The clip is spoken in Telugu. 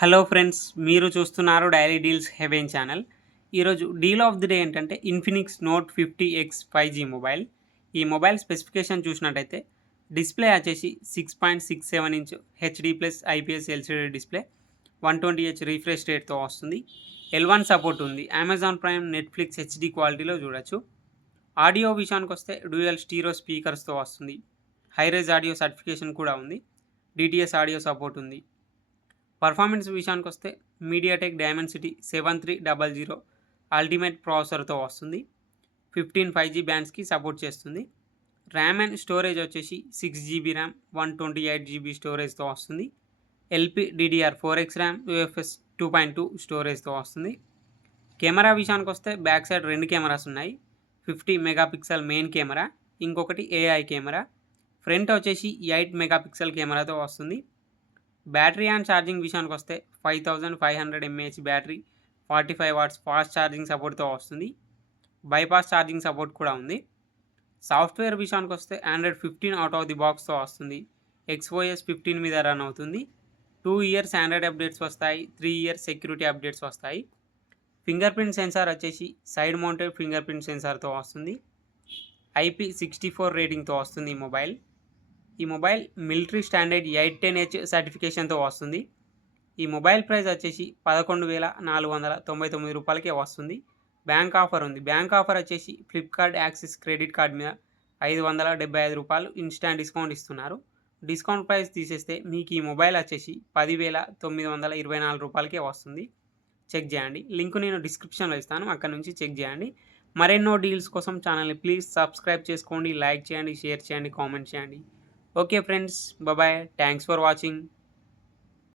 హలో ఫ్రెండ్స్, మీరు చూస్తున్నారు డైలీ డీల్స్ హెవెన్ ఛానల్. ఈరోజు డీల్ ఆఫ్ ది డే ఏంటంటే Infinix Note 50X 5G mobile. ఈ మొబైల్ స్పెసిఫికేషన్ చూసినట్టయితే డిస్ప్లే వచ్చేసి 6.67 inch HD plus IPS LCD display, 120Hz refresh రేట్తో వస్తుంది. L1 సపోర్ట్ ఉంది. అమెజాన్ ప్రైమ్, నెట్ఫ్లిక్స్ హెచ్డి క్వాలిటీలో చూడొచ్చు. ఆడియో విషయానికి వస్తే డ్యూయల్ స్టీరియో స్పీకర్స్తో వస్తుంది. హైరేజ్ ఆడియో సర్టిఫికేషన్ కూడా ఉంది. డిటిఎస్ ఆడియో సపోర్ట్ ఉంది. పర్ఫార్మెన్స్ విషయానికి వస్తే మీడియాటెక్ డైమెన్సిటీ 7300 అల్టిమేట్ ప్రాసెసర్తో వస్తుంది. 15 5G బ్యాండ్స్కి సపోర్ట్ చేస్తుంది. ర్యామ్ అండ్ స్టోరేజ్ వచ్చేసి 6GB ర్యామ్, 128GB స్టోరేజ్తో వస్తుంది. LPDDR4X ర్యామ్, UFS 2.2 స్టోరేజ్తో వస్తుంది. కెమెరా విషయానికి వస్తే బ్యాక్ సైడ్ 2 కెమెరాస్ ఉన్నాయి. 50 మెగాపిక్సెల్ మెయిన్ కెమెరా, ఇంకొకటి AI కెమెరా. ఫ్రంట్ వచ్చేసి 8 మెగాపిక్సెల్ కెమెరాతో వస్తుంది. బ్యాటరీ అండ్ ఛార్జింగ్ విషయానికి వస్తే 5500 mAh battery, 45 watts fast charging సపోర్ట్తో వస్తుంది. బైపాస్ ఛార్జింగ్ సపోర్ట్ కూడా ఉంది. సాఫ్ట్వేర్ విషయానికి వస్తే Android 15 అవుట్ ఆఫ్ ది బాక్స్తో వస్తుంది. XOS 15 మీద రన్ అవుతుంది. 2 years ఆండ్రాయిడ్ అప్డేట్స్ వస్తాయి. 3 years సెక్యూరిటీ అప్డేట్స్ వస్తాయి. ఫింగర్ ప్రింట్ సెన్సార్ వచ్చేసి సైడ్ మౌంటెడ్ ఫింగర్ ప్రింట్ సెన్సార్తో వస్తుంది. IP64 రేటింగ్తో వస్తుంది ఈ మొబైల్ మిలిటరీ స్టాండర్డ్ 810H సర్టిఫికేషన్తో వస్తుంది. ఈ మొబైల్ ప్రైస్ వచ్చేసి 11,499 రూపాయలకే వస్తుంది. బ్యాంక్ ఆఫర్ ఉంది. బ్యాంక్ ఆఫర్ వచ్చేసి ఫ్లిప్కార్ట్ యాక్సిస్ క్రెడిట్ కార్డ్ మీద 575 రూపాయలు ఇన్స్టాంట్ డిస్కౌంట్ ఇస్తున్నారు. డిస్కౌంట్ ప్రైస్ తీసేస్తే మీకు ఈ మొబైల్ వచ్చేసి 10,924 రూపాయలకే వస్తుంది. చెక్ చేయండి. లింక్ నేను డిస్క్రిప్షన్లో ఇస్తాను, అక్కడ నుంచి చెక్ చేయండి. మరెన్నో డీల్స్ కోసం ఛానల్ని ప్లీజ్ సబ్స్క్రైబ్ చేసుకోండి, లైక్ చేయండి, షేర్ చేయండి, కామెంట్ చేయండి. Okay friends, bye. Thanks for watching.